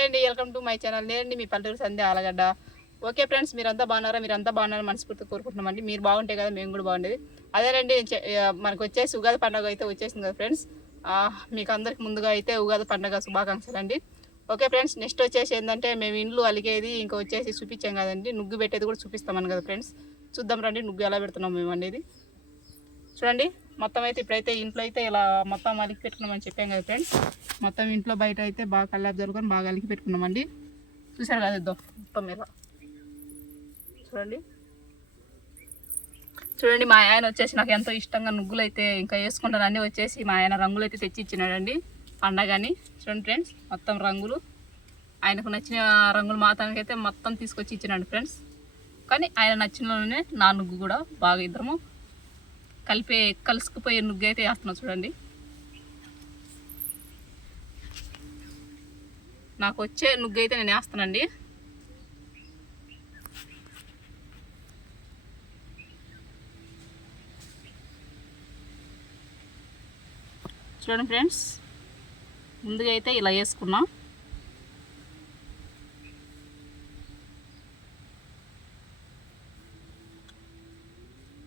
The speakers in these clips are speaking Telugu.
హాయ్ అండి వెల్కమ్ టు మై ఛానల్. నేనండి మీ పల్లెటూరు సంధ్య ఆలగడ్డ. ఓకే ఫ్రెండ్స్ మీరంతా బాగున్నారా? మీరంతా బాగున్నారా మనస్ఫూర్తి కోరుకుంటున్నామండి. మీరు బాగుంటే కదా మేము కూడా బాగుండేది. అదేనండి మనకు వచ్చేసి ఉగాది పండుగ అయితే వచ్చేసింది కదా ఫ్రెండ్స్. మీకు అందరికి ముందుగా అయితే ఉగాది పండుగ శుభాకాంక్షలు అండి. ఓకే ఫ్రెండ్స్ నెక్స్ట్ వచ్చేసి ఏంటంటే మేము ఇండ్లు అలిగేది ఇంకా వచ్చేసి చూపించాం కదండి. నుగ్గు పెట్టేది కూడా చూపిస్తామని కదా ఫ్రెండ్స్. చూద్దాం రండి నుగ్గు ఎలా పెడుతున్నాం మేము అనేది. చూడండి. మొత్తం అయితే ఇప్పుడైతే ఇంట్లో అయితే ఇలా మొత్తం అలికి పెట్టుకున్నామని చెప్పాం కదా ఫ్రెండ్స్. మొత్తం ఇంట్లో బయట అయితే బాగా కల్లాపు జరుగుకొని బాగా అలికి పెట్టుకున్నామండి. చూసారు కదా ఇద్దాం మొత్తం ఇలా. చూడండి. చూడండి మా ఆయన వచ్చేసి నాకు ఎంతో ఇష్టంగా నుగ్గులు అయితే ఇంకా వేసుకుంటానని వచ్చేసి మా ఆయన రంగులు అయితే తెచ్చి ఇచ్చినాడండి. పండగని. చూడండి ఫ్రెండ్స్ మొత్తం రంగులు. ఆయనకు నచ్చిన రంగులు మాత్రానికి అయితే మొత్తం తీసుకొచ్చి ఇచ్చినాడు ఫ్రెండ్స్. కానీ ఆయన నచ్చినలోనే నా నుగ్గు కూడా బాగా ఇద్దరము కలిపే కలుసుకుపోయే నుగ్గు అయితే వేస్తున్నాం చూడండి. నాకు వచ్చే నుగ్గు అయితే నేను వేస్తానండి చూడండి ఫ్రెండ్స్ ముందుగా అయితే ఇలా వేసుకున్నాం.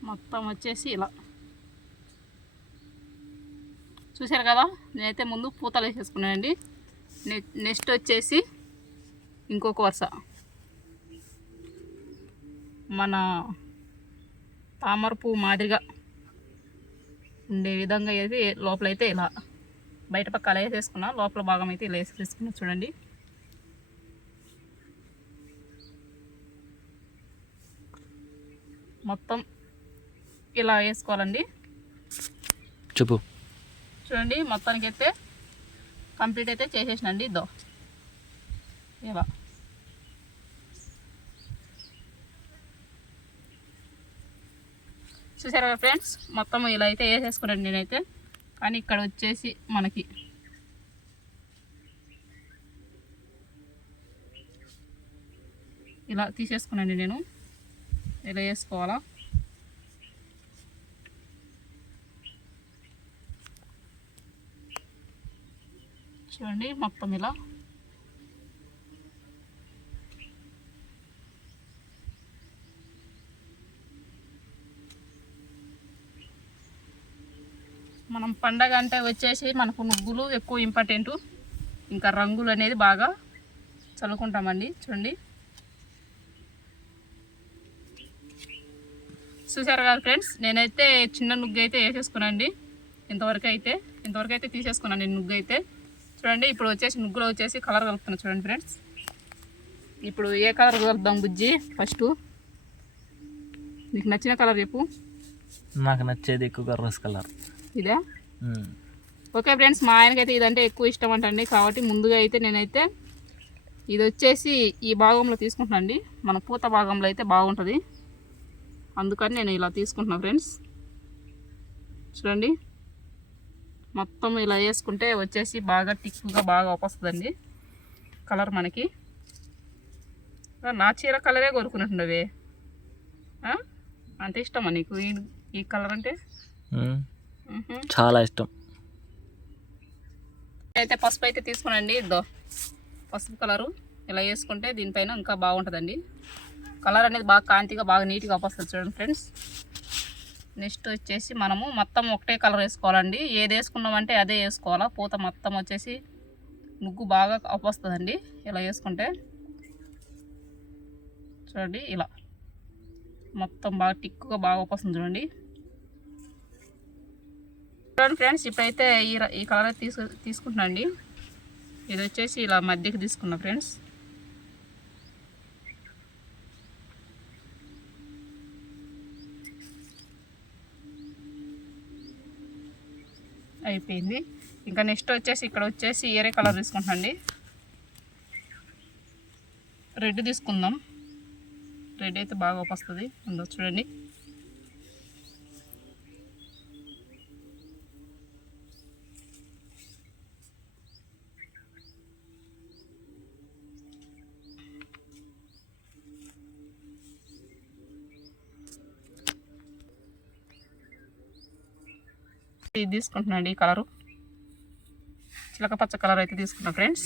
మొత్తం వచ్చేసి ఇలా. చూశారు కదా? నేనైతే ముందు పూతలు వేసేసుకున్నానండి. నెక్స్ట్ వచ్చేసి ఇంకొక వరుస. మన తామర పువ్వు మాదిరిగా ఉండే విధంగా అయితే లోపలైతే ఇలా బయట పక్క అలా వేసేసుకున్నా లోపల భాగం అయితే ఇలా వేసేసుకున్నా చూడండి. మొత్తం ఇలా వేసుకోవాలండి. చెప్పు. చూడండి మొత్తానికి అయితే కంప్లీట్ అయితే చేసేసినండి. ఇద్దో ఇలా చూసారా ఫ్రెండ్స్? మొత్తం ఇలా అయితే వేసేసుకున్నాను నేనైతే. కానీ ఇక్కడ వచ్చేసి మనకి ఇలా తీసేసుకున్నాను నేను. ఇలా వేసుకోవాలా? చూడండి మొత్తం ఇలా. మనం పండగ అంటే వచ్చేసి మనకు నువ్వులు ఎక్కువ ఇంపార్టెంట్ ఇంకా రంగులు అనేది బాగా చల్లుకుంటామండి చూడండి. చూసారు కదా ఫ్రెండ్స్ నేనైతే చిన్న నుగ్గు అయితే వేసేసుకున్నానండి. ఇంతవరకు అయితే ఇంతవరకు అయితే తీసేసుకున్నాను నేను నుగ్గు అయితే చూడండి ఇప్పుడు వచ్చేసి నుగ్గులో వచ్చేసి కలర్ కలుపుతున్నా చూడండి ఫ్రెండ్స్. ఇప్పుడు ఏ కలర్ కలుపుదాం బుజ్జి? ఫస్ట్ నీకు నచ్చిన కలర్ చెప్పు. నాకు నచ్చేది ఎక్కువగా రోజ్ కలర్. ఇదే? ఓకే ఫ్రెండ్స్ మా ఆయనకైతే ఇదంటే ఎక్కువ ఇష్టం అంటండి. కాబట్టి ముందుగా అయితే నేనైతే ఇది వచ్చేసి ఈ భాగంలో తీసుకుంటున్నాను అండి. మన పూత భాగంలో అయితే బాగుంటుంది. అందుకని నేను ఇలా తీసుకుంటున్నా ఫ్రెండ్స్. చూడండి. మొత్తం ఇలా వేసుకుంటే వచ్చేసి బాగా టిక్కుగా బాగా వస్తుందండి కలర్ మనకి. నా చీర కలరే కోరుకున్నట్టున్నవే? అంత ఇష్టమా నీకు? ఈ ఈ కలర్ అంటే. చాలా ఇష్టం. అయితే పసుపు అయితే తీసుకునండి. ఇద్దో. పసుపు కలరు. ఇలా వేసుకుంటే దీనిపైన ఇంకా బాగుంటుందండి. కలర్ అనేది బాగా కాంతిగా బాగా నీట్గా వస్తుంది చూడండి ఫ్రెండ్స్. నెక్స్ట్ వచ్చేసి మనము మొత్తం ఒకటే కలర్ వేసుకోవాలండి. ఏది వేసుకున్నామంటే అదే వేసుకోవాలా. పూత మొత్తం వచ్చేసి ముగ్గు బాగా వస్తుందండి ఇలా వేసుకుంటే చూడండి ఇలా మొత్తం బాగా టిక్కుగా బాగా వస్తుంది చూడండి. చూడండి ఫ్రెండ్స్ ఇప్పుడైతే ఈ ఈ కలర్ తీసు తీసుకుంటున్నా అండి ఇది వచ్చేసి ఇలా మధ్యకి తీసుకున్నా ఫ్రెండ్స్. అయిపోయింది. ఇంకా నెక్స్ట్ వచ్చేసి ఇక్కడ వచ్చేసి ఏరే కలర్ తీసుకుంటున్నా రెడ్ తీసుకుందాం. రెడ్ అయితే బాగా వస్తుంది. ఉందో చూడండి. ఇది తీసుకుంటున్నాండి ఈ కలరు. చిలక పచ్చ కలర్ అయితే తీసుకున్నా ఫ్రెండ్స్.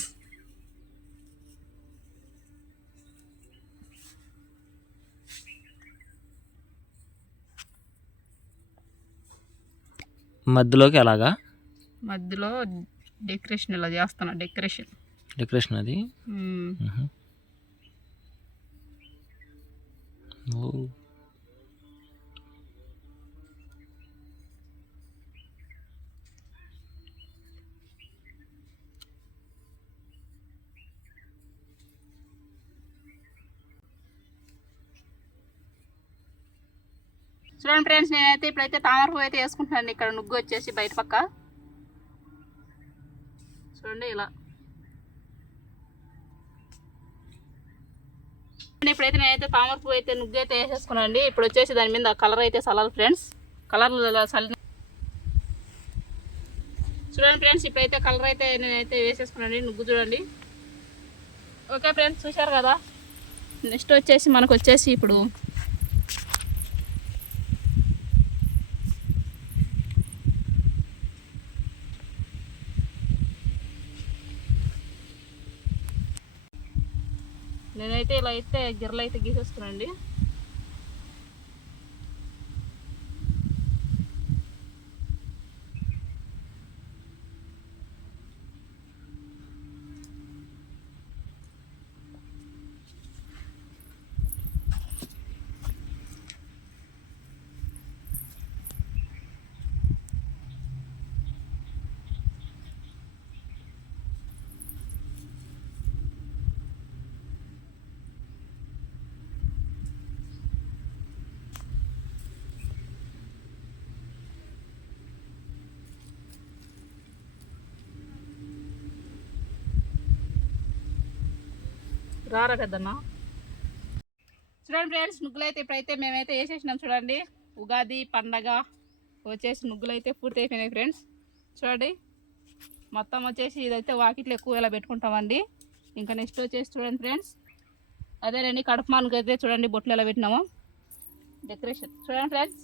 మధ్యలోకి అలాగా మధ్యలో డెకరేషన్ ఇలా చేస్తున్నా డెకరేషన్. డెకరేషన్ అది? ఓ. చూడండి ఫ్రెండ్స్ నేనైతే ఇప్పుడైతే తామర పువ్వు అయితే వేసుకుంటున్నాను. ఇక్కడ నుగ్గు వచ్చేసి బయట పక్క. చూడండి ఇలా. ఇప్పుడైతే నేనైతే తామర పువ్వు అయితే నుగ్గు అయితే వేసేసుకున్నానండి. ఇప్పుడు వచ్చేసి దాని మీద కలర్ అయితే చల్లాలి ఫ్రెండ్స్. కలర్ చల్లి చూడండి ఫ్రెండ్స్ ఇప్పుడైతే కలర్ అయితే నేనైతే వేసేసుకున్నాను నుగ్గు చూడండి. ఓకే ఫ్రెండ్స్ చూశారు కదా? నెక్స్ట్ వచ్చేసి మనకు వచ్చేసి ఇప్పుడు నేనైతే ఇలా అయితే గిర్రలు అయితే గీసేసుకున్నాండి రారా పెద్దన్న చూడండి ఫ్రెండ్స్ నుగ్గులు అయితే ఇప్పుడైతే మేమైతే వేసేసినాం చూడండి. ఉగాది పండగ వచ్చేసి నుగ్గులు అయితే పూర్తి అయిపోయినాయి ఫ్రెండ్స్. చూడండి మొత్తం వచ్చేసి ఇదైతే వాకిట్లో ఎక్కువ ఇలా పెట్టుకుంటామండి. ఇంకా నెక్స్ట్ వచ్చేసి చూడండి ఫ్రెండ్స్ అదేనండి కడపమానికి అయితే చూడండి బొట్లు ఎలా పెట్టినాము. డెకరేషన్ చూడండి ఫ్రెండ్స్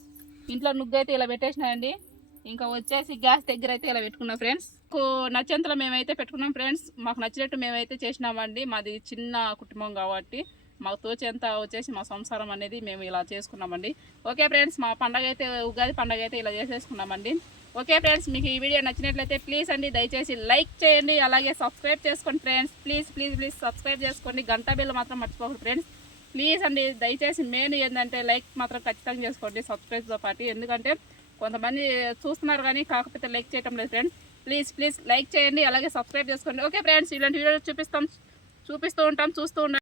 ఇంట్లో నుగ్గు అయితే ఇలా పెట్టేసినాయండి ఇంకా వచ్చేసి గ్యాస్ దగ్గర అయితే ఇలా పెట్టుకున్నాం ఫ్రెండ్స్. మాకు నచ్చేంతలో మేమైతే పెట్టుకున్నాం ఫ్రెండ్స్. మాకు నచ్చినట్టు మేమైతే చేసినామండి. మాది చిన్న కుటుంబం కాబట్టి మాకు తోచేంత వచ్చేసి మా సంసారం అనేది మేము ఇలా చేసుకున్నామండి. ఓకే ఫ్రెండ్స్ మా పండగ అయితే ఉగాది పండగ అయితే ఇలా చేసేసుకున్నామండి. ఓకే ఫ్రెండ్స్ మీకు ఈ వీడియో నచ్చినట్లయితే ప్లీజ్ అండి దయచేసి లైక్ చేయండి అలాగే సబ్స్క్రైబ్ చేసుకోండి friends. Please please please subscribe చేసుకోండి. గంట బిల్లు మాత్రం మర్చిపోకండి ఫ్రెండ్స్. ప్లీజ్ అండి దయచేసి మెయిన్ ఏంటంటే లైక్ మాత్రం ఖచ్చితంగా చేసుకోండి సబ్స్క్రైబ్తో పాటు. ఎందుకంటే కొంతమంది చూస్తున్నారు కానీ కాకపోతే లైక్ చేయటం లేదు ఫ్రెండ్స్. ప్లీజ్ ప్లీజ్ లైక్ చేయండి అలాగే సబ్స్క్రైబ్ చేసుకోండి. ఓకే ఫ్రెండ్స్ ఇలాంటి వీడియోలు చూపిస్తాం చూపిస్తూ ఉంటాం చూస్తూ ఉంటాం